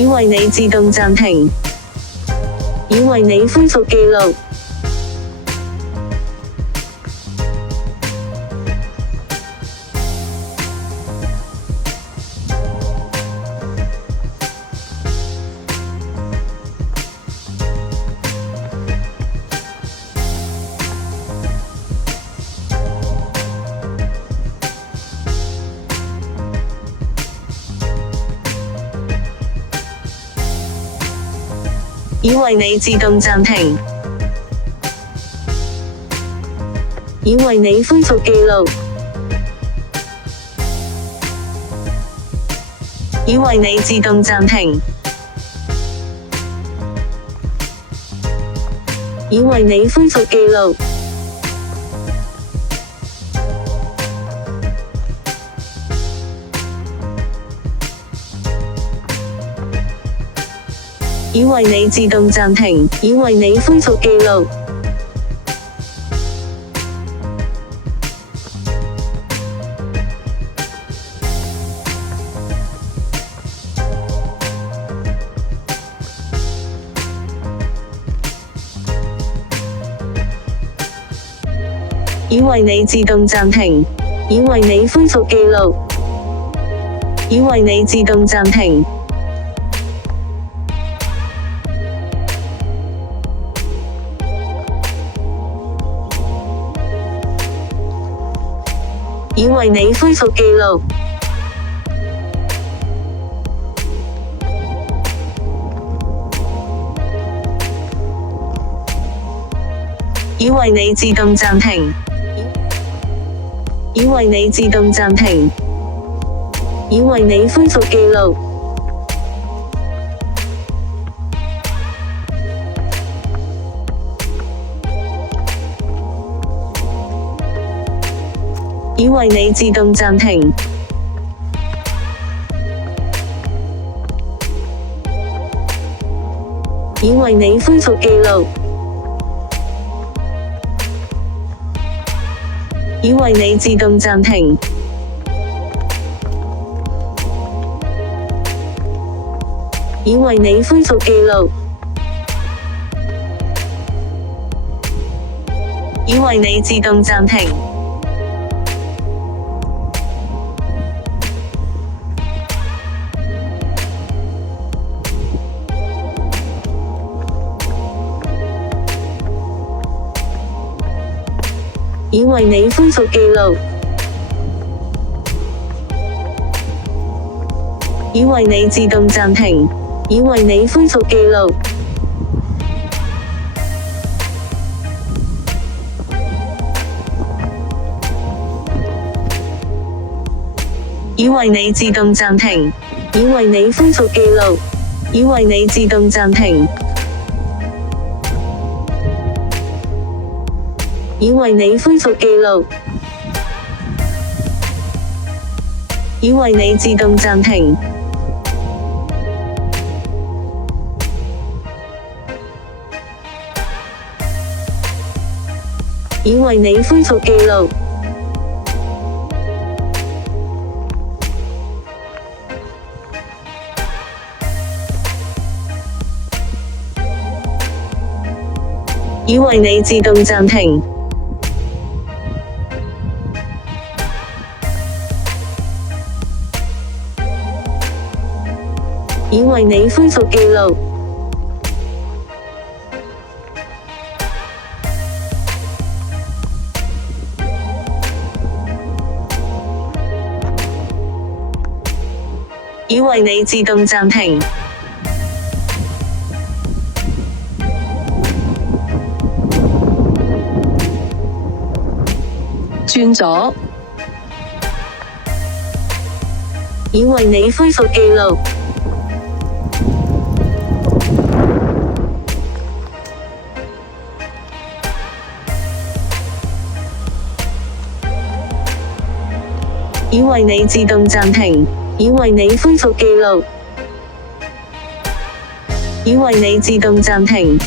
已為你自動暫停，已為你恢復記錄。已為你自動暫停，已為你恢復記錄，已為你自動暫停，已為你恢復記錄。已為你自動暫停，已為你恢復記錄。已為你自動暫停，已為你恢復記錄。已為你自動暫停，已為你恢復記錄。已為你自動暫停，已為你自動暫停，已為你恢復記錄。已為你自動暫停，已為你恢復記錄。已為你自動暫停，已為你恢復記錄。已為你自動暫停，已為你恢復記錄。已為你自動暫停，已為你恢復記錄。已為你自動暫停，已為你恢復記錄。已為你自動暫停，已為你恢復記錄。已為你自動暫停，已為你恢復記錄。已為你自動暫停，已為你恢復記錄。已為你自動暫停，轉左，已為你恢復記錄。已為你自動暫停，已為你恢復記錄。已為你自動暫停，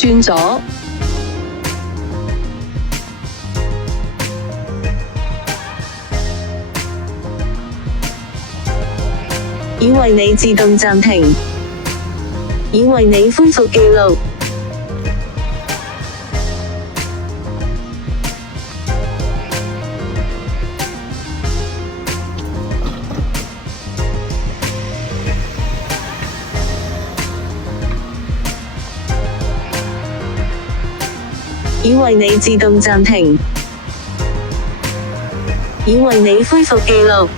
轉左，已為你自動暫停，已為你恢復記錄。已為你自動暫停，已為你恢復記錄。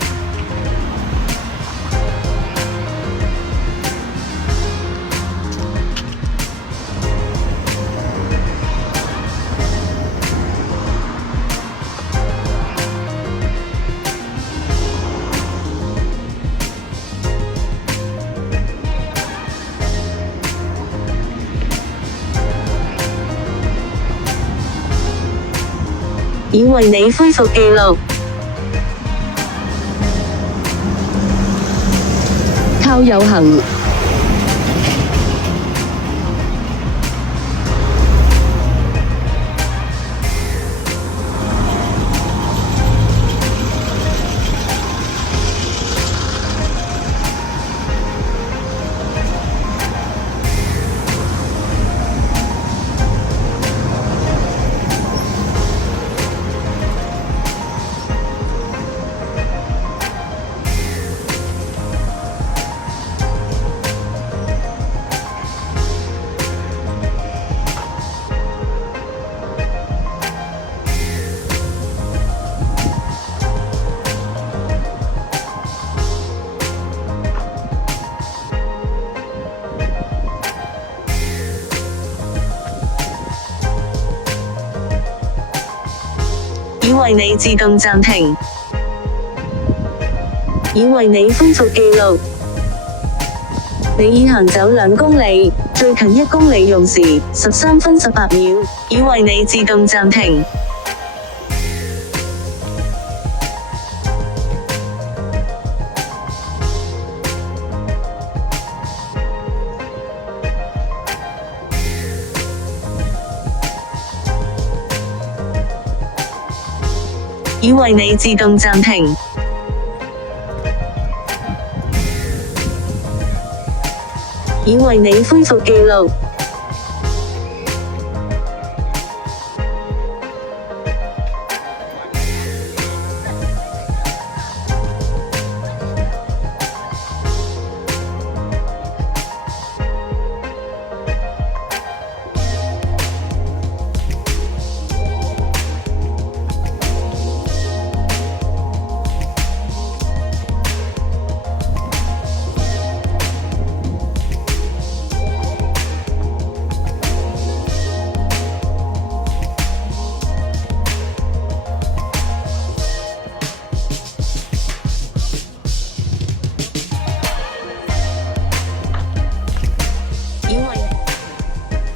已為你恢復記錄。靠右行，已為你自動暫停，已為你恢復記錄。你已行走2公里，最近1公里用時13分18秒，已為你自動暫停。已為你自動暫停，已為你恢復記錄。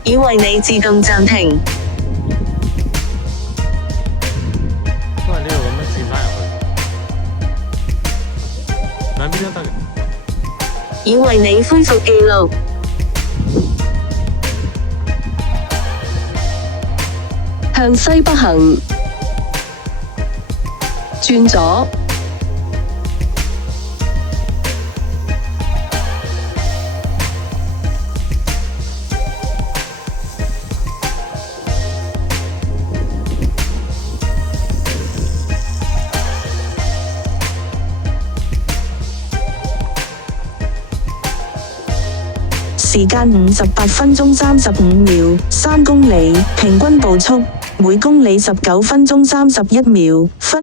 已為你自動暫停，都係呢度咁樣轉返入去，兩邊都得嘅。已為你恢復記錄。向西北行，轉左，時間58分鐘35秒，3公里，平均步速每公里19分鐘31秒。